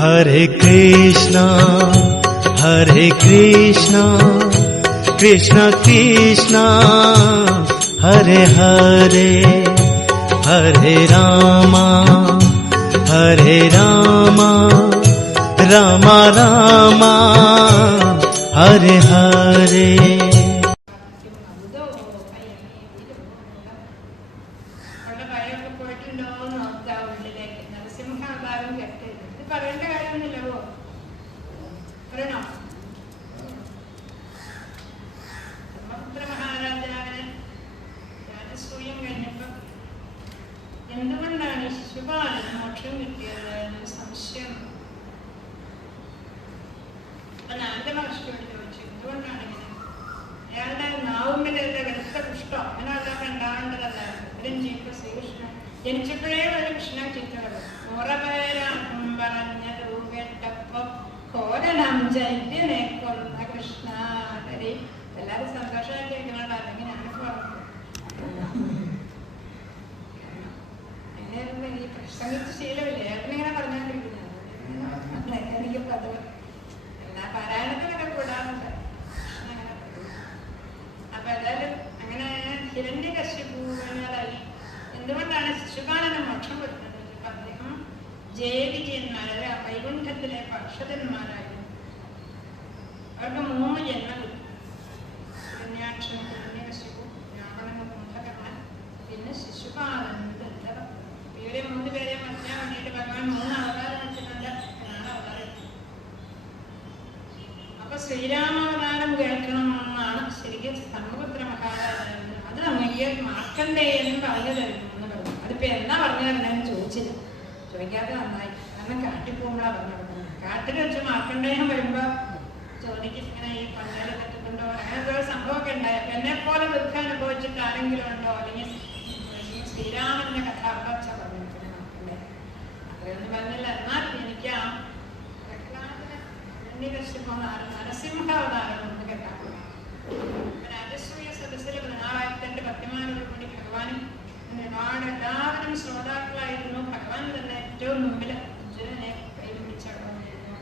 Hare Krishna, Krishna Krishna, Hare Hare, Hare Rama, Rama Rama, Hare Hare. എന്തുകൊണ്ടാണ് ശിശുപാലന് മോക്ഷം കിട്ടിയത് എന്നൊരു സംശയം. അപ്പൊ നാരദ മഹർഷിയോട് ചോദിച്ചു, എന്തുകൊണ്ടാണ് ഇങ്ങനെ? അയാളുടെ നാവുമ്പിലല്ലേ വെളുത്ത പുഷ്ടം, അങ്ങനെയുള്ള ഉണ്ടാവേണ്ടതല്ല. ശ്രീകൃഷ്ണൻ ജനിച്ചപ്പോഴേ ഒരു കൃഷ്ണ ചിത്രങ്ങൾ മുറപേരാകും പറഞ്ഞത് കേട്ടപ്പോ കോരനം ചൈത്യനെ കൊന്ന കൃഷ്ണ. ഹരി എല്ലാവരും സന്തോഷമായിട്ട് ഇരിക്കണുണ്ട്. അല്ലെങ്കിൽ ഞാനൊക്കെ പറഞ്ഞു ഈ പ്രസംഗിച്ച് ശീലമില്ല. ഏട്ടനിങ്ങനെ പറഞ്ഞോണ്ടിരിക്കുന്നത് എനിക്ക് പതിവ് എല്ലാ പാരായണത്തിനൊക്കെ കൂടാറുണ്ട്. അപ്പൊ ഏതായാലും അങ്ങനെ ഹിരണ്യകശിപൂവനായി എന്തുകൊണ്ടാണ് ശിശുപാലന് മോക്ഷം വരുന്നത്? അദ്ദേഹം ജയവിജയന്മാരെ വൈകുണ്ഠത്തിലെ പക്ഷതന്മാരായിരുന്നു. അവർക്ക് 3 ജന്മം കിട്ടും. ഹിരണ്യാക്ഷൻ, ഹിരണ്യകശിപു, രാവണൻ, കുംഭകർണൻ, പിന്നെ ശിശുപാലൻ. ഇവരെ 3 പേരെ മനസ്സിലാൻ വേണ്ടിയിട്ട് ഭഗവാൻ 3 അവതാരം വെച്ചിട്ടുണ്ട്. അപ്പൊ ശ്രീരാമാവതാരം കേൾക്കണമെന്നാണ് ശരിക്കും ധർമ്മപുത്ര മഹാരാജാവ്. അത് നമുക്ക് മാർക്കണ്ഡേയനും പറഞ്ഞു തരുന്നു എന്ന് പറഞ്ഞു. അതിപ്പോ എന്നാ പറഞ്ഞു തരുന്നതെന്ന് ചോദിച്ചില്ല. ചോദിക്കാതെ നന്നായി. കാരണം കാട്ടിൽ പോകുമ്പോഴാണ് പറഞ്ഞു കൊടുക്കുന്നത്. കാട്ടിൽ വെച്ച് മാർക്കണ്ഡേയൻ വരുമ്പോ ചോദിക്കും, ഇങ്ങനെ ഈ പണ്ടാരി തട്ടിട്ടുണ്ടോ, അങ്ങനത്തെ ഒരു സംഭവമൊക്കെ ഉണ്ടായി. എന്നെ പോലെ ദുഃഖം അനുഭവിച്ചിട്ട് ആരെങ്കിലും ഉണ്ടോ, അല്ലെങ്കിൽ ശ്രീരാമന്റെ കഥ അവിടെ വെച്ചാൽ പറഞ്ഞിട്ടുണ്ട്. അത്രയൊന്നും പറഞ്ഞില്ല. എന്നാൽ എനിക്ക് ആ നരസിംഹാവതാരം ഒന്ന് കേട്ടാൽ രാജസ്വീയ സദസ്സിൽ 16,000 ഭക്തിമാരോട് കൂടി ഭഗവാനും ഒരുപാട് എല്ലാവരും ശ്രോതാക്കളായിരുന്നു. ഭഗവാൻ തന്നെ ഏറ്റവും മുമ്പിൽ അർജുനനെ കൈപിടിച്ചടന്നിരുന്നു.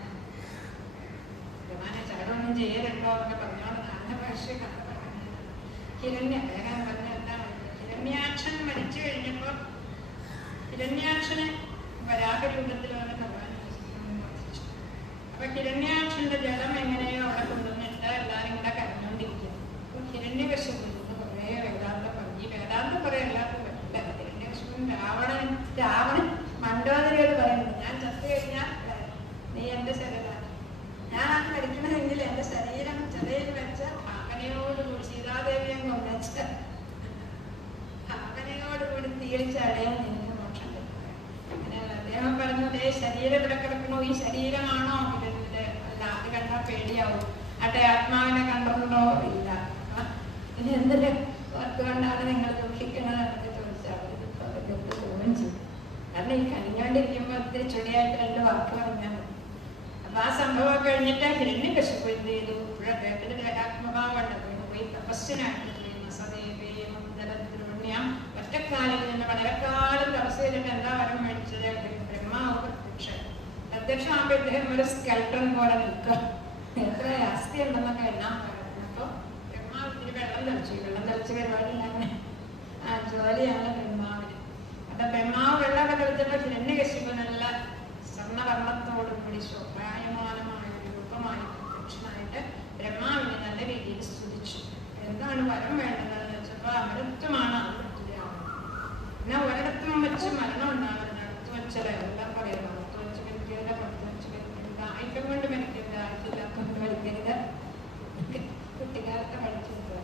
ഭഗവാനെ ചടമൊന്നും ചെയ്യരുണ്ടോ എന്നൊക്കെ പറഞ്ഞോണ്ട് നല്ല ഭാഷ കഥ പറഞ്ഞു. വേഗം പറഞ്ഞ എന്താ, ഹിരണ്യാക്ഷൻ മരിച്ചു കഴിഞ്ഞപ്പോൾ ഹിരണ്യാക്ഷനെ വരാഹരൂപത്തിലാണ് ഭഗവാൻ വർദ്ധിച്ചു. അപ്പൊ ഹിരണ്യാക്ഷന്റെ ജലം എങ്ങനെയോ അവിടെ കൊണ്ടുവന്നിട്ട് എല്ലാവരും കൂടെ കരഞ്ഞോണ്ടിരിക്കും. അപ്പൊ ഹിരണ്യകശിപു കുറേ വേദാന്തം പറഞ്ഞു. ഈ വേദാന്തം കുറെ എല്ലാവർക്കും പറ്റില്ല. ഹിരണ്യകശിപുൻ രാവണൻ മണ്ടോദരിയോട് പറയുന്നത്, ഞാൻ ചത്തു കഴിഞ്ഞാൽ നീ എന്റെ ശരീരമാണ്, ഞാൻ ആ മരിക്കണമെങ്കിൽ എന്റെ ശരീരം ചെലയിൽ വെച്ച ഭാവനയോടുകൂടി സീതാദേവിയെ കൊണ്ടുവച്ച ഭാവനയോടുകൂടി തീർച്ചയായും നിനക്ക് മോക്ഷം കിട്ടും. അങ്ങനെയല്ല അദ്ദേഹം പറഞ്ഞത്, ശരീരം ഇവിടെ കിടക്കണോ, ഈ ശരീരമാണോ ഇരുന്നത്? അല്ല, അത് കണ്ടാൽ പേടിയാവും. അട്ടെ ആത്മാവിനെ കണ്ടിട്ടുണ്ടോ? ഇല്ല. ഇനി എന്തിന്റെ ഓർത്തുകൊണ്ടാണ് നിങ്ങൾ ദുഃഖിക്കുന്നത് എന്നൊക്കെ ചോദിച്ചാൽ ദുഃഖമൊക്കെ പോവുകയും ചെയ്യും. കാരണം ഈ കഴിഞ്ഞോണ്ടിരിക്കുമ്പോൾ ഒത്തിരി ചുടിയായിട്ട് 2 വാക്ക് പറഞ്ഞാൽ മതി. അപ്പൊ ആ സംഭവം കഴിഞ്ഞിട്ട് ഹിരണ്യകശിപു എന്ത് ചെയ്തു? അദ്ദേഹത്തിന് ദേഹാത്മഭാവമുണ്ട്. പോയി തപസ്സിനായിട്ട് ഒറ്റക്കാലിൽ നിന്ന് വളരെക്കാലം തപസ് ചെയ്തിട്ട് എന്താ വരം മേടിച്ചത്? ബ്രഹ്മാവ് പ്രത്യക്ഷമാകുമ്പോൾ ഇദ്ദേഹം ഒരു സ്കെൽട്ടൺ പോലെ നിൽക്കുക. എത്ര അസ്ഥി ഉണ്ടെന്നൊക്കെ എണ്ണാൻ പറയുന്നത്. അപ്പൊ ബ്രഹ്മാവ് ഇത്തിരി വെള്ളം തെളിച്ച് പരിപാടി അങ്ങനെ ആ ജോലിയാണ് ബ്രഹ്മാവിന്. അപ്പൊ ബ്രഹ്മാവ് വെള്ളമൊക്കെ തെളിച്ചപ്പോൾ ഹിരണ്യകശിപു നല്ല സ്വർണ്ണവർണ്ണത്തോടും കൂടി ശോഭായമാനമായ ഒരു രൂപമായി പ്രത്യക്ഷനായിട്ട് ബ്രഹ്മാവിനെ നല്ല രീതിയിൽ സ്തുതിച്ചു. എന്താണ് വരം വേണ്ടതെന്ന് വെച്ചപ്പോ അമൃത്വമാണ്. പിന്നെ ഒരിടത്തും വെച്ച് മരണം ഉണ്ടാകുന്നത് അടുത്ത് വെച്ചത് എല്ലാം പറയുന്നു. അടുത്ത് വെച്ച് മരിക്കരുത്, പുറത്ത് വെച്ച് മരിക്കരുത്, ആയുധം കൊണ്ട് മരിക്കരുത്, ആയുധമില്ലാത്തതുകൊണ്ട് മരിക്കരുത്, കുട്ടിക്കാലത്ത് പഠിച്ചിരുന്നത്,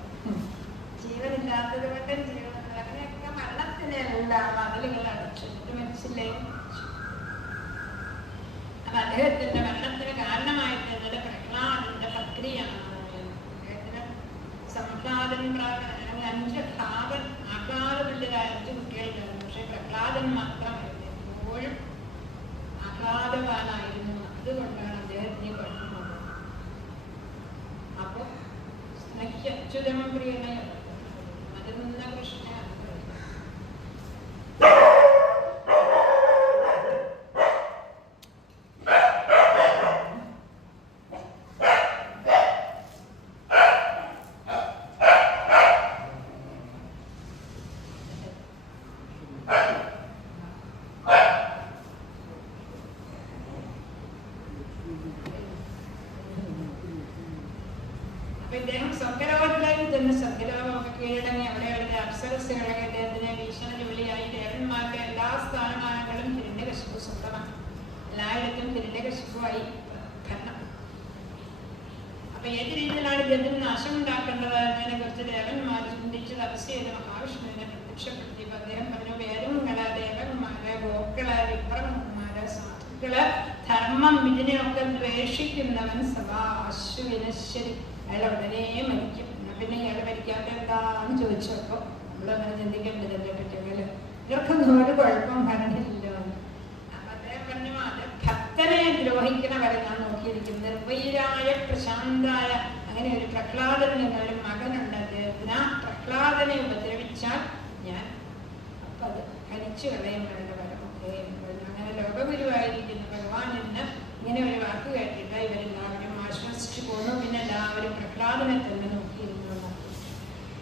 ജീവനില്ലാത്തത് കൊണ്ടും ജീവനുള്ളത്, അങ്ങനെയൊക്കെ മരണത്തിന് എല്ലാം മതിലുകൾ അടച്ചിട്ട് മരിച്ചില്ലേ. അപ്പൊ അദ്ദേഹത്തിന്റെ മരണത്തിന് കാരണമായിട്ടുള്ളത് പ്രഹ്ലാദന്റെ പത്നിയാണ്. അദ്ദേഹത്തിന് സംഹ്ലാദൻ 5 ആഹ്ലാദപുല്യരായ 5 കുട്ടികളുണ്ടായിരുന്നു. പക്ഷെ പ്രഹ്ലാദൻ മാത്രമായിരുന്നു എപ്പോഴും ആഹ്ലാദവാനായിരുന്നു. അതുകൊണ്ടാണ് അദ്ദേഹത്തെ പഠിക്കുന്നത്. അപ്പൊ സ്നേഹ്യച്യുതം പ്രിയനെ അതിരുന്ന കൃഷ്ണ കീഴടങ്ങി അവിടെയുള്ള അപ്സരസുകളെ അദ്ദേഹത്തിന് ഭീഷണ ജോലിയായി ദേവന്മാരുടെ എല്ലാ സ്ഥാനമാനങ്ങളും ഹിരണ്യകശിപു സ്വന്തമാണ്. എല്ലായിടത്തും ഹിരണ്യകശിപുവായി ഭരണം. അപ്പൊ ഏത് രീതിയിലാണ് ഇദ്ദേഹത്തിന് നാശം ഉണ്ടാക്കേണ്ടത് എന്നതിനെ കുറിച്ച് ദേവന്മാർ ചിന്തിച്ച് തപസ് ചെയ്ത് മഹാവിഷ്ണുവിനെ പ്രത്യക്ഷപ്പെടുത്തി. അദ്ദേഹം പറഞ്ഞു, വേദങ്ങള്, ദേവന്മാര്, ഗോക്കള്, വിപ്രന്മാര്, സാധുക്കള്, ധർമ്മം ഇതിനെയൊക്കെ ദ്വേഷിക്കുന്നവൻ സദാ അശ്വവിനശ്വരി, അയാൾ ഉടനെ മരിക്കും. പിന്നെ ഇയാൾ മരിക്കാത്ത എന്താന്ന് ചോദിച്ചപ്പോ നമ്മളങ്ങനെ ചിന്തിക്കേണ്ടത് എന്നെ പറ്റിയെങ്കിൽ ഇവർക്കൊന്നും ഒരു കുഴപ്പം പറഞ്ഞില്ലല്ലോ. അപ്പൊ അദ്ദേഹം പറഞ്ഞു, അത് ഭക്തനെ ദ്രോഹിക്കണവരെ ഞാൻ നോക്കിയിരിക്കുന്നത്. നിർവൈരായ പ്രശാന്തായ അങ്ങനെ ഒരു പ്രഹ്ലാദൻ എന്നൊരു മകനുണ്ട് അദ്ദേഹത്തിന്. ആ പ്രഹ്ലാദനെ ഉപദ്രവിച്ചാൽ ഞാൻ അപ്പൊ അത് കരിച്ചു കളയും വേണ്ട വരമൊക്കെ. അങ്ങനെ ലോകഗുരുവായിരിക്കുന്ന ഭഗവാനിന്ന് ഇങ്ങനെ ഒരു വാക്ക് കേട്ടിട്ട് ഇവരെല്ലാവരും ആശ്വസിച്ചു പോന്നു. പിന്നെ എല്ലാവരും പ്രഹ്ലാദനെ തന്നെ നോക്കിയിരുന്നു.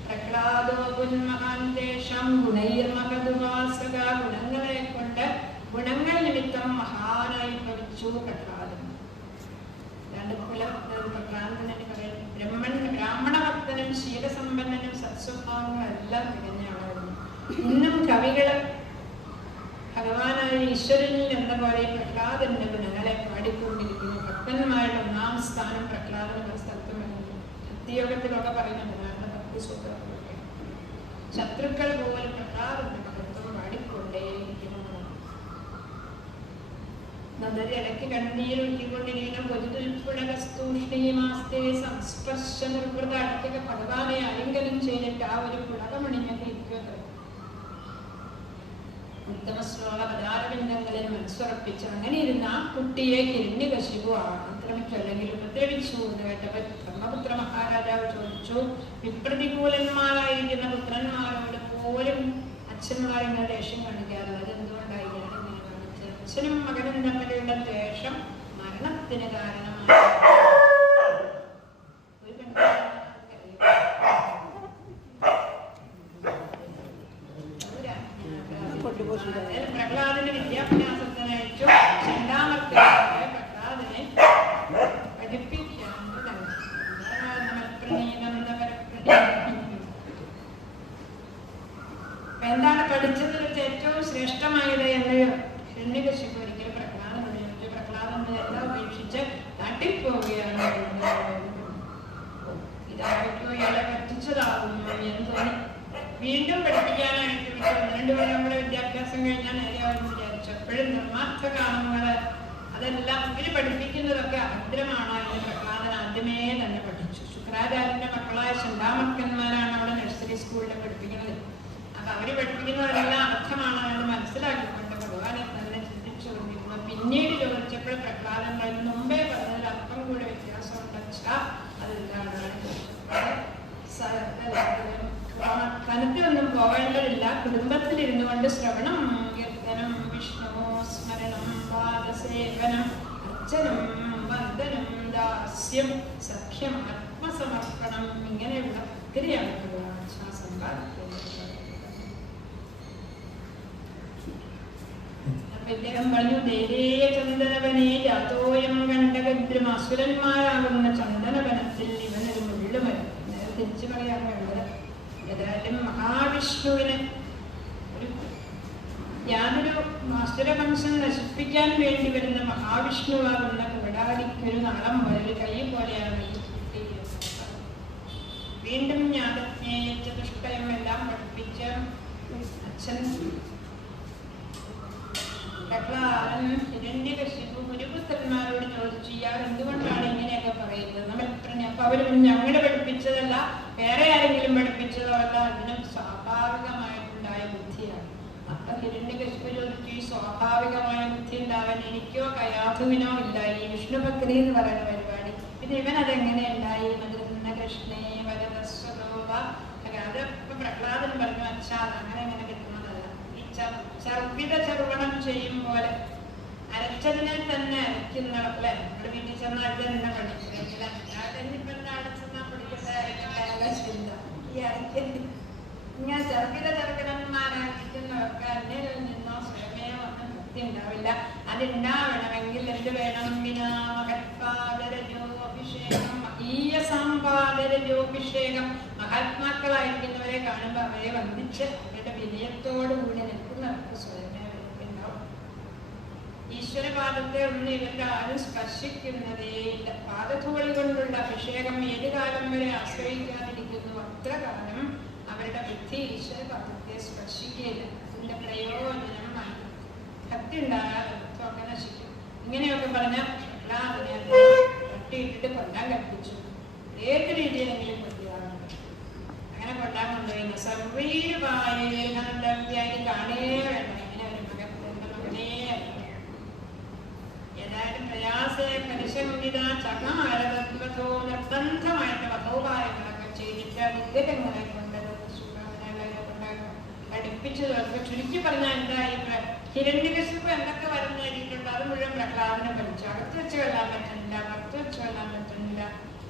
പ്രഹ്ലാദോ ഗുൺമഹാന്തേഷാം ഗുണൈർമഹദുപാസക, ഗുണങ്ങളെ കൊണ്ട് ഗുണങ്ങൾ നിമിത്തം മഹാനായി ഭവിച്ചു പ്രഹ്ലാദൻ. പ്രഹ്ലാദനെ പറയുന്നത് ബ്രാഹ്മണ ഭക്തനും ശീലസമ്പന്നനും സത്സ്വഭാവങ്ങളെല്ലാം തികഞ്ഞാളായിരുന്നു. ഇന്നും കവികള് ഭഗവാനായ ഈശ്വരനിൽ എന്ന പോലെ പ്രഹ്ലാദന്റെ ഗുണങ്ങളെ പാടിക്കൊണ്ടിരിക്കുന്നു. ഭക്തന്മാരുടെ ഒന്നാം സ്ഥാനം പ്രഹ്ലാദന് ഒരു സ്ഥലത്തും വരുന്നു. ഭക്തിയോഗത്തിലൊക്കെ പറയുന്നുണ്ട്. ഭക്തിസൂത്രങ്ങളൊക്കെ ശത്രുക്കൾ പോലും പ്രഹ്ലാദന്റെ മഹത്വം പാടിക്കൊണ്ടേയിരിക്കുന്നു. നദരിടയ്ക്ക് കണ്ണീരൊഴുക്കിക്കൊണ്ടിരിക്കുന്ന പൊതുപുളകസ്തൂഷ്ണീമാസ്തേ സംസ്പർശ നിർവൃത അടുത്തൊക്കെ ഭഗവാനെ ആലിംഗനം ചെയ്തിട്ട് ആ ഒരു പുളകമണിഞ്ഞൊക്കെ ഇരിക്കുന്നത്. ഉത്തമ ശ്ലോക പദാരബിന്ദങ്ങളിൽ മനസ്സുറപ്പിച്ച് അങ്ങനെ ഇരുന്ന ആ കുട്ടിയെ ഹിരണ്യകശിപു ആക്രമിച്ചു അല്ലെങ്കിൽ ഉപദ്രവിച്ചു എന്ന് കേട്ടപ്പോൾ ബ്രഹ്മപുത്ര മഹാരാജാവ് ചോദിച്ചു, വിപ്രതികൂലന്മാരായിരിക്കുന്ന പുത്രന്മാരോട് പോലും അച്ഛന്മാരിങ്ങനെ ദേഷ്യം കാണിക്കാറുള്ളത് അതെന്തുകൊണ്ടായിരിക്കണം ഇങ്ങനെ കാണിച്ചത്? അച്ഛനും മകനും തമ്മിലുള്ള ദേഷ്യം മരണത്തിന് കാരണമാണ്. പ്രഹ്ലാദന് വിദ്യാഭ്യാസത്തിനയച്ചു. രണ്ടാമത്തെ പ്രഹ്ലാദനെ പഠിപ്പിക്കാൻ എന്താണ് പഠിച്ചതിൽ വെച്ച് ഏറ്റവും ശ്രേഷ്ഠമായത് എന്ന് ഹിരണ്യകശിപു ഒരിക്കലും പ്രഹ്ലാദനോട് ചോദിച്ചു. പ്രഹ്ലാദൻ എല്ലാം ഉപേക്ഷിച്ച് തട്ടിപ്പോവുകയാണ്. ഇതായിരിക്കും ഇയാളെ പറ്റിച്ചതാകുന്നു എന്ന് തോന്നി. വീണ്ടും പഠിപ്പിക്കാനായിട്ട് രണ്ടുപേരും നമ്മുടെ വിദ്യാഭ്യാസം കഴിഞ്ഞാൽ നേരെയാവും വിചാരിച്ചു. എപ്പോഴും നിർമാർത്ഥകാമങ്ങള് അതെല്ലാം ഇവര് പഠിപ്പിക്കുന്നതൊക്കെ അഭദ്രമാണോ എന്ന് പ്രഹ്ലാദൻ ആദ്യമേ തന്നെ പഠിച്ചു. ശുക്രാചാര്യന്റെ മക്കളായ ശണ്ടാമർക്കന്മാരാണ് അവിടെ നഴ്സറി സ്കൂളിൽ പഠിപ്പിക്കുന്നത്. അപ്പൊ അവര് പഠിപ്പിക്കുന്നതെല്ലാം അർത്ഥമാണോ എന്ന് മനസ്സിലാക്കിക്കൊണ്ട് ഭഗവാനെ തന്നെ ചിന്തിച്ചു കൊണ്ടിരുന്നു. പിന്നീട് ചോദിച്ചപ്പോൾ പ്രഹ്ലാദൻ മുമ്പേ പറഞ്ഞതിൽ അല്പം കൂടെ വ്യത്യാസമുണ്ട്. അതെന്താണ്? തനത്തിലൊന്നും പോകേണ്ടതില്ല. കുടുംബത്തിലിരുന്നു കൊണ്ട് ശ്രവണം, കീർത്തനം, വിഷ്ണു സ്മരണം, പാദസേവനം, അർച്ചനം, വന്ദനം, ദാസ്യം, സഖ്യം, ആത്മസമർപ്പണം ഇങ്ങനെയുള്ള ഒത്തിരിയാണ് ശ്വാസം പാലിക്കുന്നത്. അപ്പൊ ഇദ്ദേഹം പറഞ്ഞു, ദേവേയ ചന്ദനവനെ ജാതോയം കണ്ടകദ്രം, അസുരന്മാരാകുന്ന ചന്ദനവനത്തിൽ ഇവനൊരു മുള്ളുമരം. നേരെ തിരിച്ചു പറയാൻ വേണ്ടത് ഏതായാലും മഹാവിഷ്ണുവിന് യാതൊരു അസുരവംശം നശിപ്പിക്കാൻ വേണ്ടി വരുന്ന മഹാവിഷ്ണുവാകുന്ന കുവടാടിക്കൊരു നാളം പോലെ ഒരു കൈ പോലെയാണ് ഈ കുട്ടി. വീണ്ടും ജ്ഞാതജ്ഞേയ ചതുഷ്ടയം എല്ലാം പഠിപ്പിച്ച് അച്ഛൻ പ്രഹ്ലാദൻ ഹിരണ്യകശിപു ഗുരുപുത്രന്മാരോട് ചോദിച്ചു, ഇയാൾ എന്തുകൊണ്ടാണ് ഇങ്ങനെയൊക്കെ പറയുന്നത്? അപ്പൊ അവര് ഞങ്ങള് പഠിപ്പിച്ചതല്ല, വേറെ ആരെങ്കിലും പഠിപ്പിച്ചതോ അല്ല, അതിനും സ്വാഭാവികമായിട്ടുണ്ടായ ബുദ്ധിയാണ്. അപ്പൊ ഹിരണ്യകശിപു ചോദിച്ചു, ഈ സ്വാഭാവികമായ ബുദ്ധി ഉണ്ടാവാൻ എനിക്കോ കയാധുവിനോ ഇല്ല, ഈ വിഷ്ണുഭക്തി എന്ന് പറയുന്ന പരിപാടി. പിന്നെ ഇവൻ അതെങ്ങനെ ഉണ്ടായി? കൃഷ്ണേ വരദസ്വരൂപ. അതിപ്പോ പ്രഹ്ലാദൻ പറഞ്ഞു, അച്ഛാ അങ്ങനെ എങ്ങനെ കിട്ടുന്നതല്ല. ഈ ചർവിത ചർവണം ചെയ്യും പോലെ അരച്ചതിനെ തന്നെ അരയ്ക്കുന്ന അല്ലെ. നമ്മുടെ വീട്ടിൽ ചെന്നാൽ അത് തന്നെ പഠിക്കില്ല. ഇപ്പൊ അടച്ചെന്നാ പഠിക്കേണ്ട ചിന്ത ഈ അരയ്ക്കൽ ഇങ്ങനെ ചെറുകിട ചെറുകിടന്മാരായിരിക്കുന്നവർക്ക് അന്യരിൽ നിന്നോ സ്വയമേയോ ഒന്നും മുക്തി ഉണ്ടാവില്ല. അതുണ്ടാവണമെങ്കിൽ എന്ത് വേണം? മഹത്പാദരജോഭിഷേകം, മഹീയ സാമ്പാദരജോഭിഷേകം. മഹാത്മാക്കളായിരിക്കുന്നവരെ കാണുമ്പോൾ അവരെ വന്ദിച്ച് അവരുടെ വിനയത്തോടുകൂടി നിൽക്കുന്നവർക്ക് സ്വയം ഉണ്ടാവും. ഈശ്വരപാദത്തെ ഒന്നും ഇവരുടെ ആരും സ്പർശിക്കുന്നതേയില്ല. പാദധൂളി കൊണ്ടുള്ള അഭിഷേകം ഏത് കാലം വരെ ആശ്രയിക്കാതിരിക്കുന്നു അത്ര കാലം അവരുടെ ബുദ്ധി ഈശ്വരപാദത്തെ സ്പർശിക്കുകയില്ല. അതിന്റെ പ്രയോജനം ഭക്തി ഉണ്ടാകാൻ അർത്ഥമൊക്കെ നശിക്കും. ഇങ്ങനെയൊക്കെ പറഞ്ഞാൽ അതിനെ തട്ടിയിട്ടിട്ട് കൊല്ലാൻ കൽപ്പിച്ചു. ഏത് രീതിയിലെങ്കിലും കൊല്ലുകയാണ്. അങ്ങനെ കൊല്ലാൻ കൊണ്ടുപോയി സർവീരവായി കാണേ വേണ്ട. ഇങ്ങനെ ഒരു മകനേ ഏതായാലും പ്രയാസേ പരിശംഗിത ചകമാരതത്വത്തോ നിർബന്ധമായിട്ട് വധോപായങ്ങളൊക്കെ ചെയ്തിട്ട് വിഗ്രഹങ്ങളെ കൊണ്ട് പഠിപ്പിച്ചു. ചുരുക്കി പറഞ്ഞാൽ എന്തായി? ഹിരണ്യകശിപു എന്തൊക്കെ വരുന്ന എഴുതിയിട്ടുണ്ട് അത് മുഴുവൻ പ്രഹ്ലാദനെ പഠിച്ചു. അകത്ത് വെച്ച് കൊല്ലാൻ പറ്റുന്നില്ല, പുറത്ത് വെച്ച് കൊല്ലാൻ പറ്റുന്നില്ല,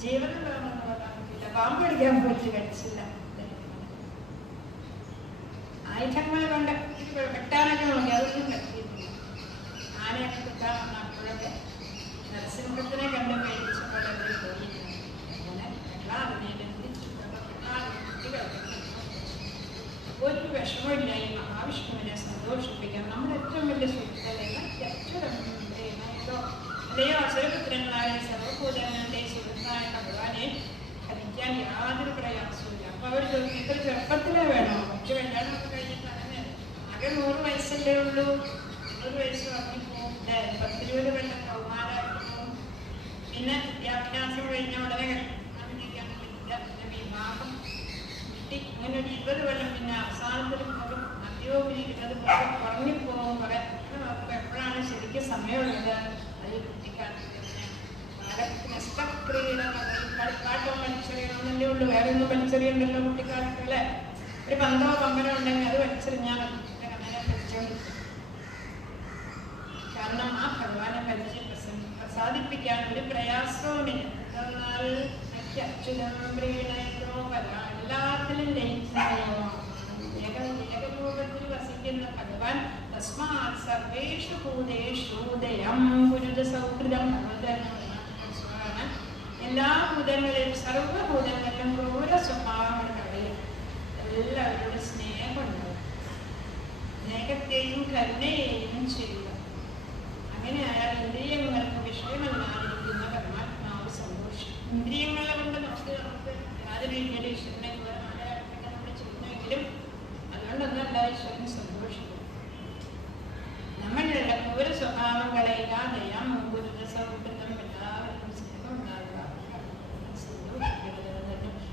ജീവനം വേണമെന്ന് കൊല്ലാൻ പറ്റില്ല, പാമ്പ് പിടിക്കാൻ പറ്റി കഴിച്ചില്ല. ആയുധങ്ങൾ കൊണ്ട് വെട്ടാനൊക്കെ നോക്കി, അതൊന്നും പറ്റിയിട്ടില്ല. ആനയൊക്കെ കുത്താൻ വന്ന അപ്പോഴൊക്കെ നരസിംഹത്തിനെ കണ്ട് പേടിച്ചപ്പോൾ അവർ പോയില്ല. അങ്ങനെ പ്രഹ്ലാദനെ ബന്ധിച്ചു. ഒരു വിഷമമില്ല. ഈ മഹാവിഷ്ണുവിനെ സന്തോഷിപ്പിക്കാൻ നമ്മുടെ ഏറ്റവും വലിയ സുഹൃത്തല്ലയോ അല്ലയോ അസുരപുത്രന്മാരെ സർവഭൂതങ്ങളുടെ സുഹൃത്തായ ഭഗവാനെ ഭരിക്കാൻ യാതൊരു പ്രയാസമില്ല. അപ്പൊ അവർ ഇത്ര ചെറുപ്പത്തിലേ വേണോ? പക്ഷെ കല്യാണമൊക്കെ കഴിഞ്ഞിട്ട് അങ്ങനെ ആകെ 100 വയസ്സല്ലേ ഉള്ളൂ. 100 വയസ്സ് പറഞ്ഞിപ്പോവും. 10-20 കൊല്ലം കൗമാരമായിട്ടും പിന്നെ വിദ്യാഭ്യാസം കഴിഞ്ഞ ഉടനെ കല്യാണം പറ്റില്ല. പിന്നെ വിവാഹം അങ്ങനെ ഒരു 20 കൊല്ലം പിന്നെ അവസാനത്തിൽ മധ്യവും 20 കൊല്ലം കുറഞ്ഞിപ്പോകും. കുറെ നോക്കുമ്പോൾ എപ്പോഴാണ് ശരിക്കും സമയമുള്ളത്? അത് കുട്ടിക്കാലത്ത് കളിപ്പാട്ടോ വലിച്ചെറിയണമെന്നല്ലേ ഉള്ളൂ. വേറെ ഒന്നും വലിച്ചെറിയണ്ടല്ലോ കുട്ടിക്കാലത്ത് അല്ലേ? ഒരു പന്തോ പമ്പനോ ഉണ്ടെങ്കിൽ അത് വലിച്ചെറിഞ്ഞാൽ അങ്ങനെ പഠിച്ചോണ്ടിരിക്കും. കാരണം ആ ഭഗവാനെ പരിചയം പ്രസാദിപ്പിക്കാൻ ഒരു പ്രയാസവുമില്ല. എന്നാൽ എല്ലാത്തിലും ഏകരൂപത്തിൽ വസിക്കുന്ന ഭഗവാൻ തസ്മാത് സർവേഷു ഭൂതേഷു ദയം ഗുരുത സൗഹൃദം ഭഗവതാണ്. എല്ലാ ഭൂതങ്ങളിലും സർവഭൂതങ്ങളിലും ക്രൂര സ്വഭാവങ്ങൾ കഴിയും. എല്ലാവരോടും സ്നേഹമുണ്ടാവും. സ്നേഹത്തെയും കരുണയെയും ചെയ്യുക. അങ്ങനെ അയാൾ ഇന്ദ്രിയങ്ങൾക്ക് വിഷയമല്ലാതിരിക്കുന്ന പരമാത്മാവ് സന്തോഷം. ഇന്ദ്രിയങ്ങളെ കൊണ്ട് നമുക്ക് യാതൊരു രീതിയിൽ ഈശ്വരനെ ആരാധനയൊക്കെ നമ്മൾ ചെയ്യുന്നെങ്കിലും അതുകൊണ്ടൊന്നല്ല ഈശ്വരൻ സന്തോഷിക്കും. നമ്മളുടെ ക്രൂര സ്വഭാവങ്ങളെയാ ദയം ഗുരുത സൗഹൃദം എല്ലാവർക്കും സ്നേഹം ഉണ്ടാകുക.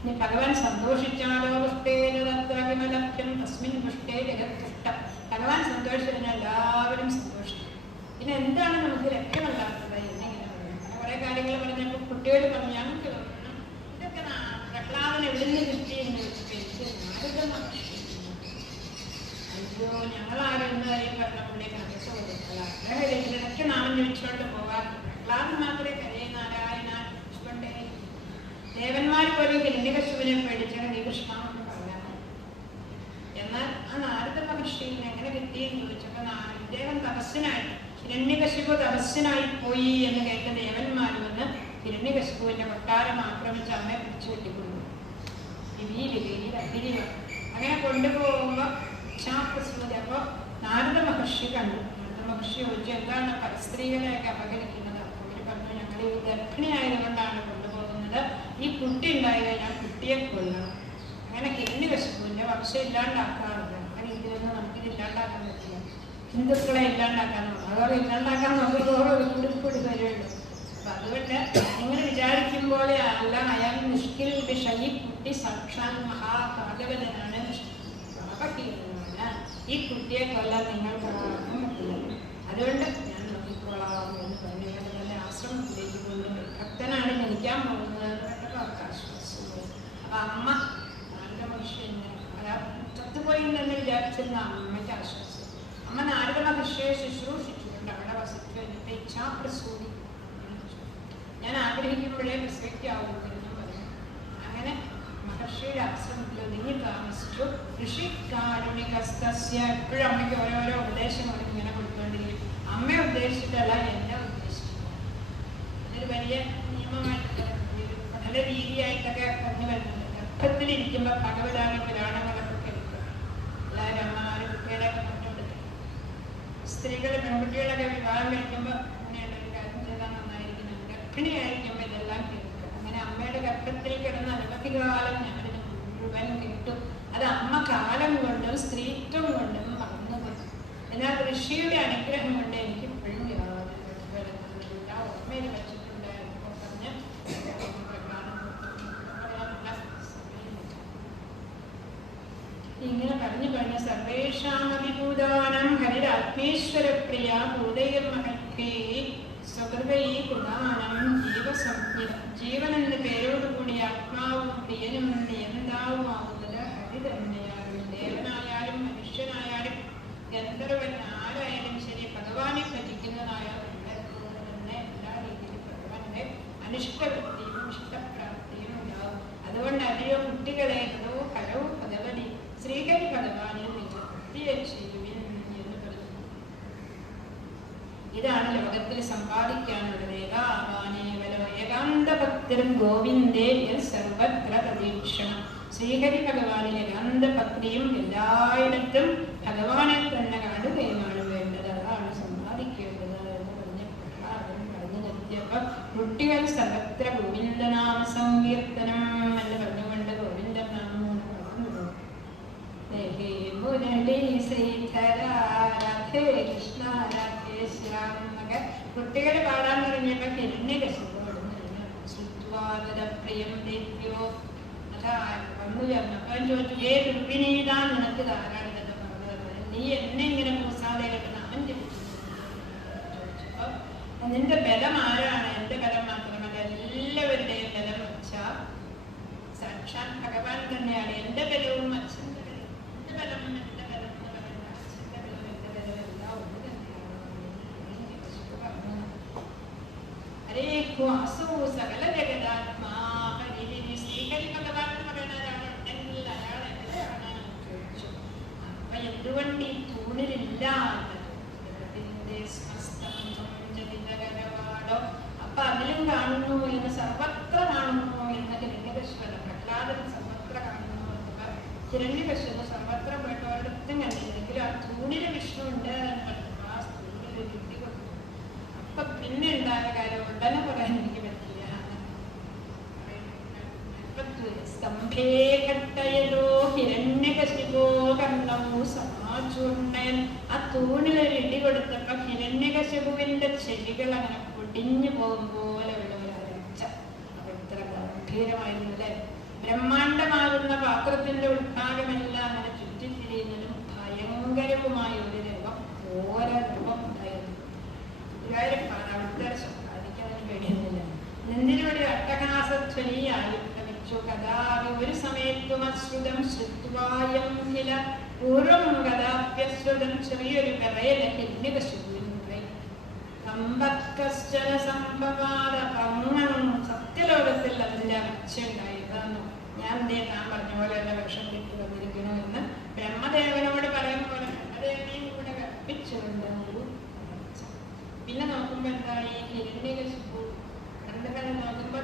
ഇനി ഭഗവാൻ സന്തോഷിച്ചാലോ പുഷ്ടേലഭ്യം തസ്മിൻ പുഷ്ടേ ജഗത്തുഷ്ടം. ഭഗവാൻ സന്തോഷിച്ചാൽ എല്ലാവരും സന്തോഷിക്കും. പിന്നെ എന്താണ് നമുക്ക് ലഭ്യമല്ലാത്തത് എന്നിങ്ങനെ അങ്ങനെ കുറെ കാര്യങ്ങൾ പറഞ്ഞപ്പോൾ കുട്ടികൾ പറഞ്ഞു ഞങ്ങൾക്ക് തോന്നുന്നു ഇതൊക്കെ പ്രഹ്ലാദൻ എവിടുന്ന് കിട്ടിയെന്ന് വെച്ചിട്ട് എനിക്ക് നാരദ അയ്യോ ഞങ്ങളാരും ഇന്ന് കാര്യം പറഞ്ഞപ്പോഴേക്ക് മനസ്സ് കൊടുക്കല ഇതൊക്കെ നാമം ചോദിച്ചോണ്ട് പോകാൻ പ്രഹ്ലാദൻ മാത്രമേ കരയെ നാരായണ കൊണ്ടേ ദേവന്മാർ പോലും ഹിരണ്യകശിപുവിനെ പേടിച്ചാൽ നീ കൃഷ്ണ എന്ന് പറയാനാണ്. എന്നാൽ ആ നാരദ മഹർഷിയിൽ എങ്ങനെ കിട്ടിയെന്ന് ചോദിച്ചപ്പോൾ ഇദ്ദേഹം തപസ്സിനായി ഹിരണ്യകശിപു തപസ്സിനായി പോയി എന്ന് കേട്ട ദേവന്മാർ വന്ന് ഹിരണ്യകശിപുവിന്റെ കൊട്ടാരം ആക്രമിച്ച് അമ്മയെ പിടിച്ചു കെട്ടിക്കൊണ്ടു. അങ്ങനെ കൊണ്ടുപോകുമ്പോൾ ഇച്ഛാപ്രസൂതി. അപ്പോൾ നാരദ മഹർഷി കണ്ടു. നാരദ മഹർഷി ചോദിച്ചു എന്താണ് പരസ്ത്രീകളെയൊക്കെ അപകരിക്കുന്നത്? അവർ പറഞ്ഞു ഞങ്ങൾ ഈ ഗർഭിണിയായതുകൊണ്ടാണ് കൊണ്ടുപോകുന്നത്. ഈ കുട്ടി ഉണ്ടായി കഴിഞ്ഞാൽ കുട്ടിയെ കൊല്ലണം. അങ്ങനെ ഹിരണ്യകശിപുവിന്റെ വംശം ഇല്ലാണ്ടാക്കാറുണ്ട്. അങ്ങനെ ഇതിലൊന്നും നമുക്കിത് ഇല്ലാണ്ടാക്കാൻ പറ്റില്ല. ഹിന്ദുക്കളെ ഇല്ലാണ്ടാക്കാനോ അതോടെ ഇല്ലാണ്ടാക്കാൻ നോക്കുമ്പോൾ കൂടി വരുള്ളൂ. അപ്പൊ അതുകൊണ്ട് നിങ്ങൾ വിചാരിക്കും പോലെ അല്ല, അയാൾ നിഷ്കിൽ വിഷയി കുട്ടി സാക്ഷാൽ മഹാഭാഗവതനാണ്, പാപഹീനനാണ്. ഈ കുട്ടിയെ കൊല്ലാൻ നിങ്ങൾക്ക് പറ്റില്ല. അതുകൊണ്ട് ഞാൻ നോക്കിക്കോളാം എന്ന് പറഞ്ഞു. അതുപോലെ ആശ്രമത്തിലേക്ക് കൊണ്ടുപോയി ഭക്തനാണ് ജനിക്കാൻ പോകുന്നത് എന്ന് പറഞ്ഞപ്പോൾ അവർക്ക് ആശ്വാസം. അപ്പൊ അമ്മ നാരദ മഹർഷി ചത്തുപോയി എന്ന് വിചാരിച്ചിരുന്ന അമ്മയ്ക്ക് ആശ്വാസം. അമ്മ നാരദ മഹർഷിയെ ശുശ്രൂഷിച്ചിട്ടുണ്ട്. അവിടെ വസിച്ചു എന്നിട്ട് ഇച്ഛാപ്രസൂതി ഞാൻ ആഗ്രഹിക്കുമ്പോഴേ പ്രസക്തിയാവുന്നു എന്ന് പറഞ്ഞു. അങ്ങനെ മഹർഷിയുടെ ആശ്രമത്തിൽ ഒതുങ്ങി താമസിച്ചു. ഋഷികാരുണികസ്തസ്യ എപ്പോഴും അമ്മയ്ക്ക് ഓരോരോ ഉപദേശങ്ങൾ ഇങ്ങനെ കൊടുത്തുകൊണ്ടിരിക്കും. അമ്മയെ ഉദ്ദേശിച്ചിട്ടല്ല എന്നെ ഉദ്ദേശിക്കുന്നത്. അതൊരു വലിയ നിയമമായിട്ട് പഠന രീതിയായിട്ടൊക്കെ പറഞ്ഞു വരുന്നുണ്ട്. ഗർഭത്തിലിരിക്കുമ്പോ ഭഗവതാന പുരാണങ്ങളൊക്കെ കേൾക്കും. എല്ലാവരും അമ്മമാരും കുട്ടികളെയൊക്കെ പറഞ്ഞുകൊടുക്കും. സ്ത്രീകൾ പെൺകുട്ടികളൊക്കെ വിവാഹം കഴിക്കുമ്പോൾ അങ്ങനെയുള്ള ഒരു കാര്യം ചെയ്താൽ നന്നായിരിക്കണം. ഗർഭിണിയായിരിക്കുമ്പോൾ ഇതെല്ലാം കേൾക്കും. അങ്ങനെ അമ്മയുടെ ഗർഭത്തിൽ കിടന്ന അനവധി കാലം ഞാനിത് മുഴുവൻ കേട്ടു. അത് അമ്മ കാലം കൊണ്ടും സ്ത്രീത്വം കൊണ്ടും വളർന്നുപോയി. എന്നാൽ ഋഷിയുടെ അനുഗ്രഹം കൊണ്ട് എനിക്ക് ഇപ്പോഴും യാതൊരു ഓർമ്മയിൽ വെച്ചിട്ടുണ്ടായിരുന്നു പറഞ്ഞ് ഇങ്ങനെ പറഞ്ഞു സർവേഷാമഭിഭൂതാനം ഹരിരാത്മേശ്വരപ്രിയ ഭൂതൈർമഹൽക്കേ സ്വകൃതൈ കുദാനം ജീവസംജ്ഞം. ജീവൻ എന്ന പേരോടുകൂടി ആത്മാവും പ്രിയനും നിയന്താവുമാവുന്നത് ഹരി തന്നെയാണ്. ദേവനായാലും മനുഷ്യനായാലും ഗന്ധർവൻ ആരായാലും ശരി ഭഗവാനെ ഭജിക്കുന്നതായാലും തന്നെ എല്ലാ രീതിയിലും ഭഗവാന്റെ അനിഷ്ടവൃത്തിയും ഇഷ്ടപ്രാപ്തിയും ഉണ്ടാവും. അതുകൊണ്ട് അറിയോ കുട്ടികളെ ഹലോ ഹലോ ഭഗവതി ശ്രീഹരി ഭഗവാനിൽ നിങ്ങൾ ഭക്തിയെ ചെയ്യുവിൻ എന്ന് പറഞ്ഞു. ഇതാണ് ലോകത്തിൽ സമ്പാദിക്കാനുള്ളത്. ഏകാവാനേവലോ ഏകാന്ത ഭക്തരും ഗോവിന്ദേ സർവത്ര പ്രതീക്ഷണം. ശ്രീഹരി ഭഗവാനിൽ ഏകാന്ത ഭക്തിയും എല്ലായിടത്തും ഭഗവാനെ തന്നെ കാണുകയുമാണ് വേണ്ടത്. അതാണ് സമ്പാദിക്കേണ്ടത് എന്ന് പറഞ്ഞു നിർത്തിയപ്പോ കുട്ടികൾ സർവത്ര ഗോവിന്ദനാമ സങ്കീർത്തനം എന്ന് പറഞ്ഞുകൊണ്ട് ഗോവിന്ദൻ നാമം പറഞ്ഞു. ഹേ മുരളി ശ്രീധര രാധേ കൃഷ്ണ രാധേ ശ്യാം എന്നൊക്കെ കുട്ടികൾ പാടാൻ തുടങ്ങിയപ്പോ ഹിരണ്യകശിപു പ്രിയം ദേവ്യോ അതാ വന്നു ചേർന്നു. അപ്പൊ ചോദിച്ചു, ഏ രുക്മിണീതാ നിനക്ക് ധാരാളം ഇതൊക്കെ പറഞ്ഞത്, നീ എന്നെ ഇങ്ങനെ പൂസാതെ കിട്ടുന്ന അവൻ ചോദിച്ചപ്പോ നിന്റെ ബലം ആരാണ്? എന്റെ ബലം മാത്രമല്ല എല്ലാവരുടെയും ബലം വെച്ചാൽ സാക്ഷാത് ഭഗവാൻ തന്നെയാണ്. എന്റെ ബലവും അച്ഛന്റെ ബലം, എന്റെ ബലം എന്റെ ബലം എന്ന് പറയുന്നത് അച്ഛന്റെ ബലം എന്റെ ബലം എല്ലാം ഒന്ന് തന്നെയാണ്. ഹരേ വാസു സകല ജഗദാത്മാ ഹരി. ശ്രീഹരി ഭഗവാൻ എന്ന് പറയുന്നവരാണ് ഉണ്ടെങ്കിൽ അയാൾ എവിടെയാണ് ചോദിച്ചു. അപ്പൊ എന്തുകൊണ്ട് ഈ തൂണിലില്ല? അപ്പൊ അതിലും കാണുന്നു എന്ന് സർവത്ര കാണുന്നു എന്ന് ഹിരണ്യകശിപൻ പ്രഹ്ലാദൻ സർവത്ര കാണുന്നു എന്നൊക്കെ ഹിരണ്യകശിപൻ സർവത്ര പോയിട്ടോടത്തും കണ്ടില്ലെങ്കിലും ആ തൂണില് വിഷ്ണു ഉണ്ട് എന്ന് ആ സ്ത്രീയിൽ കിട്ടി കൊടുത്തു. അപ്പൊ പിന്നെ ഉണ്ടായ കാര്യം ഉടനെ പറയാൻ എനിക്ക് പറ്റില്ല. സ്തംഭേ ഘട്ടയതോ ഹിരണ്യകശിപോ കർണമു സമാചൂർണയൻ. ആ തൂണിലൊരു ഇടി കൊടുത്തപ്പോ ഹിരണ്യകശിപുവിന്റെ ചെവികൾ അങ്ങനെ പൊടിഞ്ഞു പോകും പോലെ ഉള്ള ഒരു അരച്ച. അപ്പൊ ഇത്ര ഗംഭീരമായിരുന്നു അല്ലെ. ബ്രഹ്മാണ്ടമാകുന്ന പാത്രത്തിന്റെ ഉൾഭാഗമെല്ലാം അങ്ങനെ ചുറ്റിത്തിരിയുന്നതും ഭയങ്കരവുമായ ഒരു രൂപം, ഓരോ രൂപം ഉണ്ടായിരുന്നു. അവിടുത്തെ സമ്പാദിക്കാനും പേടിയൊന്നുമില്ല. നെന്തിലൂടെ അട്ടഹാസധ്വനിയായി കഥാവി ഒരു സമയത്തും അശ്രുതം ശ്രുത്വായം കില പൂർവം കഥാപ്യശ്രുതം. ചെറിയൊരു വിറയല ഹിരണ്യകശിപുവിൻ കമ്പക്കശ്ചന സംഭവാദ പങ്ങണം. സത്യലോകത്തിൽ അതിന്റെ അർച്ചയുണ്ടായിരുന്നു. ഞാൻ താൻ പറഞ്ഞ പോലെ എന്റെ വേഷം കിട്ടി വന്നിരിക്കണു എന്ന് ബ്രഹ്മദേവനോട് പറയും പോലെ ബ്രഹ്മദേവനെയും കൂടെ കൽപ്പിച്ചുകൊണ്ട് ഒരു. പിന്നെ നോക്കുമ്പോ എന്തായി ഹിരണ്യകശിപു കണ്ടുകളെ നോക്കുമ്പോ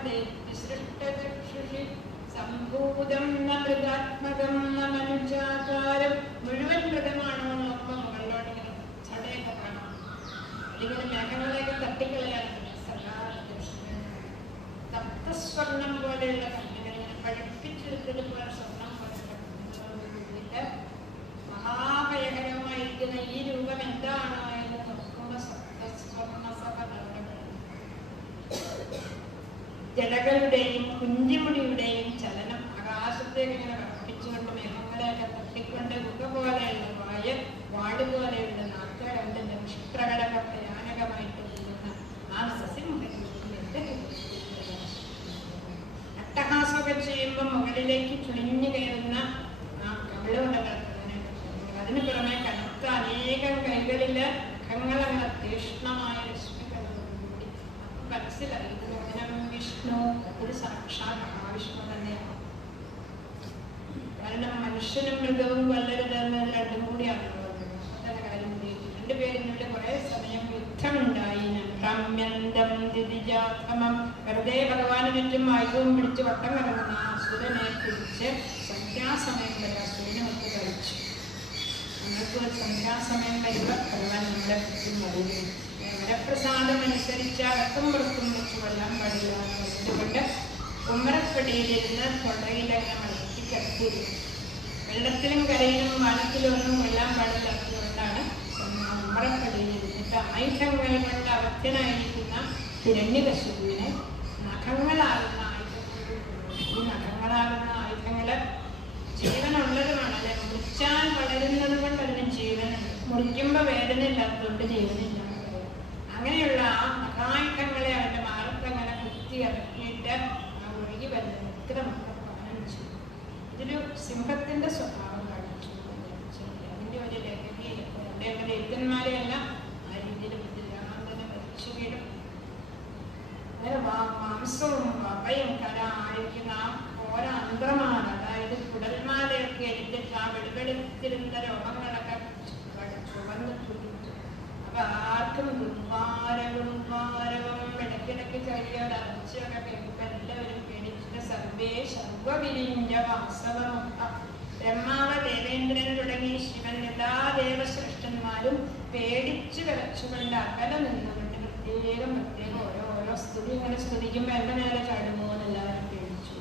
സൃഷ്ടചക്ഷുഷി സംഭൂതം ന മൃഗാത്മകം ന മനുജാകാരം. മുഴുവൻ മൃഗമാണോ നോക്കുമ്പോ മുകളിലോട്ട് ഇങ്ങനെ ചടയൊക്കെ കാണാം. ഇങ്ങനെ മേഘങ്ങളെയൊക്കെ തട്ടിക്കളയാണ്. തപ്തസ്വർണം പോലെയുള്ള കണ്ണുകൾ ഇങ്ങനെ പഠിപ്പിച്ചെടുത്തതുപോലെ സ്വർണം പോലെ മഹാഭയകരമായിരിക്കുന്ന ഈ രൂപം എന്താണോ എന്ന് നോക്കുമ്പോ സപ്തസ്വർണസഭ ജടകളുടെയും കുഞ്ചിമുടിയുടെയും ചലനം ആകാശത്തേക്ക് ഇങ്ങനെ വർദ്ധിച്ചുകൊണ്ട് മേഘങ്ങളെയൊക്കെ തട്ടിക്കൊണ്ട് ഗുഹ പോലെയുള്ള വാടുപോലെയുള്ള നാക്കുകളുടെ നക്ഷത്രകളൊക്കെ ഭയാനകമായിട്ട് ചെയ്യുന്ന ആ സസിംഹത്തിന്റെ അട്ടഹാസമൊക്കെ ചെയ്യുമ്പോൾ മുകളിലേക്ക് ചുളിഞ്ഞു കയറുന്ന ആ കവിളുകളൊക്കെ അതിന് പുറമെ കനത്ത അനേകം കൈകളില് മുഖങ്ങളങ്ങനെ തീഷ്ണമായ രശ്മികളോടുകൂടി മനസ്സിലായിരുന്നു വിഷ്ണു ഒരു സാക്ഷാത് മഹാവിഷ്ണു തന്നെയാണ്. കാരണം മനുഷ്യനും മൃഗവും കൊല്ലരുതെന്ന് രണ്ടും കൂടിയാണല്ലോ. കാര്യം രണ്ടുപേരിനുള്ളിൽ കുറെ സമയം യുദ്ധമുണ്ടായി. ഭ്രമ്യന്തം ദിതിജാതമം. വെറുതെ ഭഗവാന് ചുറ്റും ആയുധവും പിടിച്ച് വട്ടം കറങ്ങുന്ന അസുരനെ പിടിച്ച് സന്ധ്യാസമയം വരെ അസുരനൊക്കെ കഴിച്ചു. നമുക്ക് ഒരു സന്ധ്യാസമയം വരുമ്പോൾ ഭഗവാൻ നമ്മുടെ ചുറ്റും വരുന്നു. വരപ്രസാദം അനുസരിച്ച് അകത്തും പുറത്തും വെച്ച് കൊല്ലാൻ പാടില്ല എന്ന് പറഞ്ഞുകൊണ്ട് ഉമ്മറപ്പടിയിലിരുന്ന് തൊണ്ടയിലങ്ങനെ മലക്കി കിടത്തിയിരുന്നു. വെള്ളത്തിലും കരയിലും വാനത്തിലും ഒന്നും കൊല്ലാൻ പാടില്ലാത്തതുകൊണ്ടാണ് ഉമ്മറപ്പടിയിലിരുന്നിട്ട് ആയുധങ്ങൾ കൊണ്ട് അവധ്യനായിരിക്കുന്ന ഹിരണ്യകശിപുവിനെ നഖങ്ങളാകുന്ന ആയുധങ്ങൾ, ഈ നഖങ്ങളാകുന്ന ആയുധങ്ങള് ജീവനുള്ളതുമാണ്. അല്ലെ, മുറിച്ചാൽ വളരുന്നത് കൊണ്ട് അതിന് ജീവനുണ്ട്. മുറിക്കുമ്പോൾ വേദന ഇല്ലാത്തതുകൊണ്ട് ജീവനില്ല. അങ്ങനെയുള്ള ആ മഹായുധങ്ങളെ അവന്റെ മാറത്തങ്ങനെ കുത്തി ഇറക്കിയിട്ട് ആ ഒഴുകി വരുന്നത് എത്ര പാനം ചെയ്തു. ഇതൊരു സിംഹത്തിന്റെ സ്വഭാവം കാണിച്ചു. അതിന്റെ ഒരു ലഹരി എന്റെ എഴുത്തന്മാരെയെല്ലാം ആ രീതിയിൽ ബുദ്ധിരാന്തനെ വലിച്ചു വീടും. അങ്ങനെ മാംസവും വവയും കര ആയിരിക്കുന്ന ആ ഓരോ അന്തമാണ്, അതായത് കുടൽമാലയൊക്കെ എടുത്തിട്ട് ആ വെളുവെളുത്തിരുന്ന രോഗങ്ങളൊക്കെ ചുവന്ന് തുടിച്ചു. അപ്പൊ ആർക്കും ദുർമാരവും ഇടയ്ക്കിടയ്ക്ക് ചെറിയൊരു അർച്ചയൊക്കെ കേൾക്കുമ്പോൾ എല്ലാവരും പേടിച്ചിട്ട് സർവേ സർവവിരിഞ്ഞ വാസവമുഖ. ബ്രഹ്മാവ്, ദേവേന്ദ്രൻ തുടങ്ങി ശിവൻ എല്ലാ ദേവശ്രേഷ്ഠന്മാരും പേടിച്ചു വിറച്ചുകൊണ്ട് അകലെ നിന്നുകൊണ്ട് പ്രത്യേകം ഓരോ സ്തുതി ഇങ്ങനെ സ്തുതിക്കുമ്പോൾ എന്റെ നേരെ ചാടുമോ എന്നെല്ലാവരും പേടിച്ചു.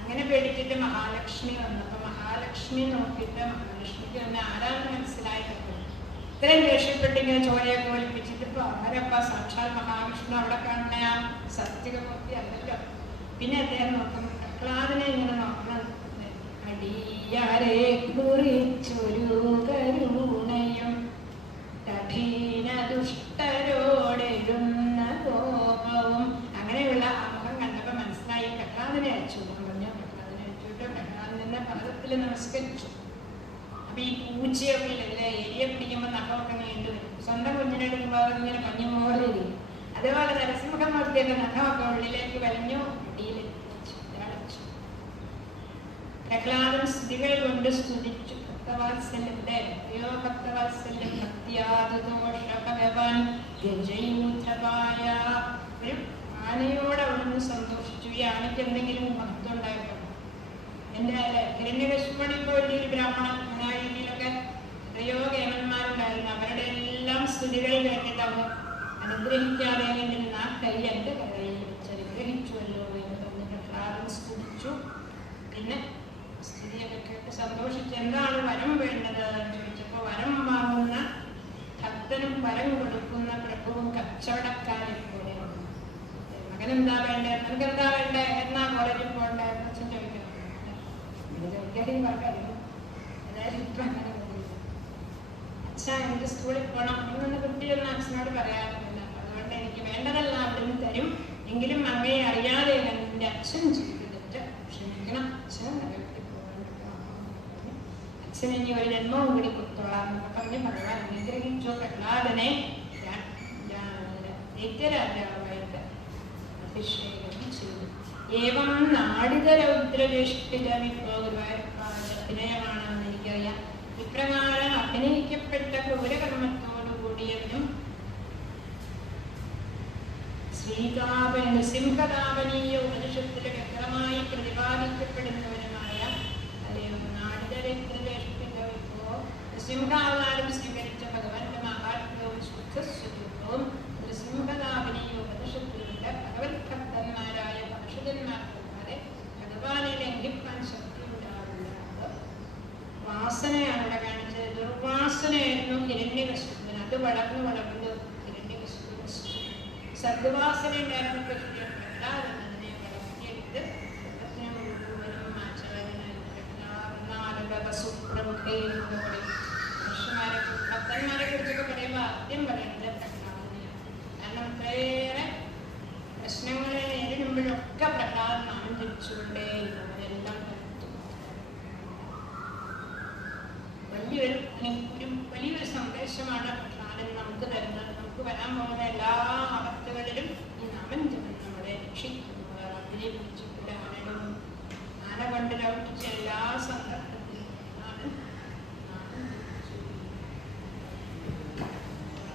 അങ്ങനെ പേടിച്ചിട്ട് മഹാലക്ഷ്മി വന്നപ്പോ മഹാലക്ഷ്മി നോക്കിയിട്ട് മഹാലക്ഷ്മിക്ക് തന്നെ ആരാന്ന് മനസ്സിലായിട്ടുണ്ട്. ഇത്രയും ദേഷ്യപ്പെട്ട് ഇങ്ങനെ ചോരയൊക്കെ ഒലിപ്പിച്ചിട്ട് ഇപ്പൊ ആരപ്പ സാക്ഷാൽ മഹാവിഷ്ണു അവിടെ കാണുന്ന ആ സത്യകമൂർത്തി അല്ലല്ലോ. പിന്നെ അദ്ദേഹം നോക്കും, പ്രഹ്ലാദനെ ഇങ്ങനെ നോക്കണം. അടിയാരെ കുറിച്ചൊരു കരുണയും കഠിന ദുഷ്ടരോടെഴുന്ന കോപവും. അങ്ങനെയുള്ള ആ മുഖം കണ്ടപ്പോ മനസ്സിലായി പ്രഹ്ലാദനെ അയച്ചുവിടാൻ പറഞ്ഞു. പ്രഹ്ലാദനെ അയച്ചുവിട്ട് പ്രഹ്ലാദൻ എന്ന പാദത്തിൽ നമസ്കരിച്ചു. അപ്പൊ ഈ പൂച്ചയൊക്കെ ഇല്ലേ, എലിയെ പിടിക്കുമ്പോൾ നഖമൊക്കെ നീണ്ടു വരും. സ്വന്തം കുഞ്ഞിനെ എടുക്കുമ്പോൾ ഇങ്ങനെ പഞ്ഞു പോലെ ഇരിക്കും. അതേപോലെ നരസിംഹമൂർത്തിയൊക്കെ നഖമൊക്കെ ഉള്ളിലേക്ക് വലിഞ്ഞു മുടിയിൽ അടച്ചു. പ്രഹ്ലാദൻ സ്തുതികൾ കൊണ്ട് സ്തുതിച്ചു. ഭക്തവാത്സല്യത്തെ അയ്യോ ഭക്തവാത്സല്യം ഭക്തിയാദോഷ ഭഗവാൻ ഗജയൂഥപായ. ഒരു ആനയോട് അവിടുന്ന് സന്തോഷിച്ചു. ഈ ആനയ്ക്ക് എന്തെങ്കിലും മഹത്വം ഉണ്ടായിരുന്നു? എന്റെ ഹിരണ്യകശിപുവിനെ ഇപ്പോൾ വലിയൊരു ബ്രാഹ്മണൻ ആ രീതിയിലൊക്കെ എത്രയോ കേമന്മാരുണ്ടായിരുന്നു. അവരുടെ എല്ലാം സ്തുതികൾ കേട്ടിട്ട് അവർ അനുഗ്രഹിക്കാതെ ആ കൈ എന്റെ കയ്യിൽ വെച്ച് അനുഗ്രഹിച്ചുവല്ലോ എന്ന് പറഞ്ഞ് പ്രഹ്ലാദൻ സ്തുതിച്ചു. പിന്നെ സ്തുതിയൊക്കെ കേട്ട് സന്തോഷിച്ച് എന്താണ് വരം വേണ്ടത് എന്ന് ചോദിച്ചപ്പോ വരം വാങ്ങുന്ന ഭക്തനും വരം കൊടുക്കുന്ന പ്രഭുവും കച്ചവടക്കാരെ പോലെയാണ്. മകനെന്താ വേണ്ടേ, നിനക്കെന്താ വേണ്ടേ, എന്നാ കോളേജിൽ പോകണ്ടേ എന്ന് വെച്ചാൽ ചോദിക്കണം. അച്ഛാ എനിക്ക് സ്കൂളിൽ പോകണം എന്നൊന്ന് കുട്ടിയൊന്നും അച്ഛനോട് പറയാറില്ല. അതുകൊണ്ട് എനിക്ക് വേണ്ടതെല്ലാം അവിടുന്ന് തരും, എങ്കിലും അങ്ങയെ അറിയാതെ എന്റെ അച്ഛൻ ചെയ്തിട്ട് ക്ഷമിക്കണം. അച്ഛൻ നഗരത്തിൽ പോകാൻ അച്ഛൻ ഇനി ഒരു ജന്മവും കൂടി കൊടുത്തോളാം എന്നൊക്കെ പറഞ്ഞ് ഭഗവാൻ അനുഗ്രഹിച്ചു. പ്രഹ്ലാദനെ ദൈത്യരാജാവായിട്ട് അഭിഷേകം ചെയ്തു. ഏവം നാടിതരൗദ്രവേഷ്ടിത വിനയമാണെന്ന് എനിക്കറിയാം. ഇപ്രകാരം അഭിനയിക്കപ്പെട്ട ക്രൂരകർമ്മത്തോടു കൂടിയവനും സിംഹതാപനീയ ഉപനിഷത്തിലെ വ്യക്തമായി പ്രതിപാദിക്കപ്പെടുന്നവനുമായ നാടിതരൗദ്രവേഷ്ടിത സിംഹാവതാരം സ്വീകരിച്ച ഭഗവാന്റെ മഹാത്മ്യവും ശുദ്ധസ്വരൂപവും സിംഹതാപനീയ ഉപനിഷത്തിലുണ്ട്. ഭഗവത് ഭക്തന്മാരായ ഭക്ഷതന്മാർക്കല്ലാതെ ഭഗവാനെ ലംഘിക്കാൻ ശക്തി ഉണ്ടാവില്ല. വാസനയാണ് ഇവിടെ കാണിച്ചത്. ദുർവാസനയായിരുന്നു ഹിരണ്യകശിപുവിന്. അത് വളർന്ന് ഹിരണ്യകശിപുവിന് സദ്വാസന ഉണ്ടായിരുന്ന പ്രഹ്ലാദൻ അതിനെ വളർത്തിയെടുത്ത് മുഴുവനും ആചാര്യനായി ഭക്തന്മാരെ കുറിച്ചൊക്കെ പറയുമ്പോൾ ആദ്യം പറയുന്നത് പ്രഹ്ലാദനെയാണ്. കാരണം അത്രയേറെ പ്രശ്നങ്ങളെ നേരിടുമ്പോഴൊക്കെ പ്രഹ്ലാദൻ നാമം ധരിച്ചുകൊണ്ടേയിരുന്നവരെല്ലാം വലിയൊരു സന്ദേശമാണ് പ്രഹ്ലാദൻ നമുക്ക് തരുന്നത്. നമുക്ക് വരാൻ പോകുന്ന എല്ലാ അവസ്ഥകളിലും ഈ നാമം നമ്മളെ രക്ഷിക്കുന്നത്. അതിനെ പിടിച്ചിട്ട് ആന കൊണ്ട് ലൗട്ടിച്ച് എല്ലാ